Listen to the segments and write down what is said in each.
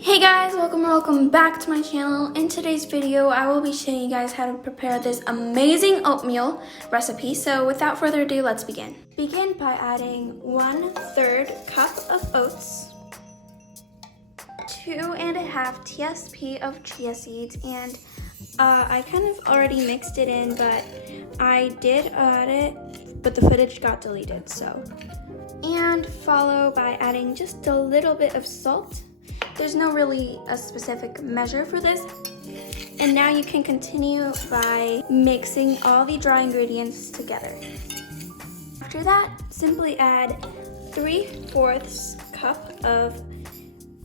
Hey guys, welcome back to my channel. In today's video, I will be showing you guys how to prepare this amazing oatmeal recipe. So without further ado, let's begin. Begin by adding 1/3 cup of oats, 2.5 TSP of chia seeds, and I kind of already mixed it in, but I did add it, but the footage got deleted, so. And follow by adding just a little bit of salt. There's no really a specific measure for this. And now you can continue by mixing all the dry ingredients together. After that, simply add 3/4 cup of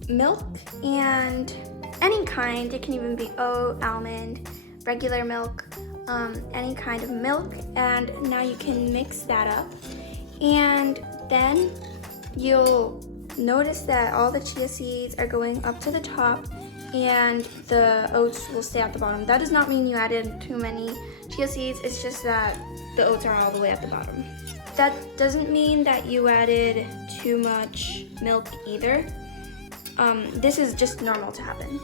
milk, and any kind. It can even be oat, almond, regular milk, any kind of milk. And now you can mix that up. And then you'll notice that all the chia seeds are going up to the top and the oats will stay at the bottom. That does not mean you added too many chia seeds, it's just that the oats are all the way at the bottom. That doesn't mean that you added too much milk either. This is just normal to happen.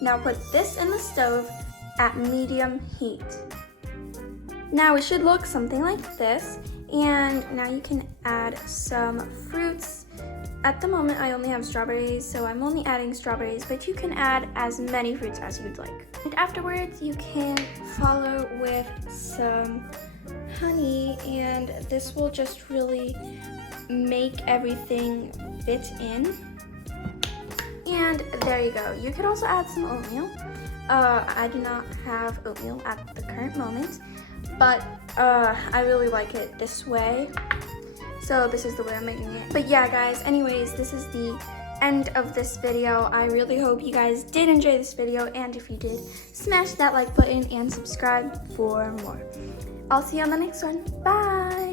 Now put this in the stove at medium heat. Now it should look something like this. And now you can add some fruits. At the moment, I only have strawberries, so I'm only adding strawberries, but you can add as many fruits as you'd like. And afterwards, you can follow with some honey, and this will just really make everything fit in. And there you go. You could also add some oatmeal. I do not have oatmeal at the current moment, but I really like it this way, so this is the way I'm making it. But yeah guys, anyways, this is the end of this video. I really hope you guys did enjoy this video, and if you did, smash that like button and subscribe for more. I'll see you on the next one. Bye!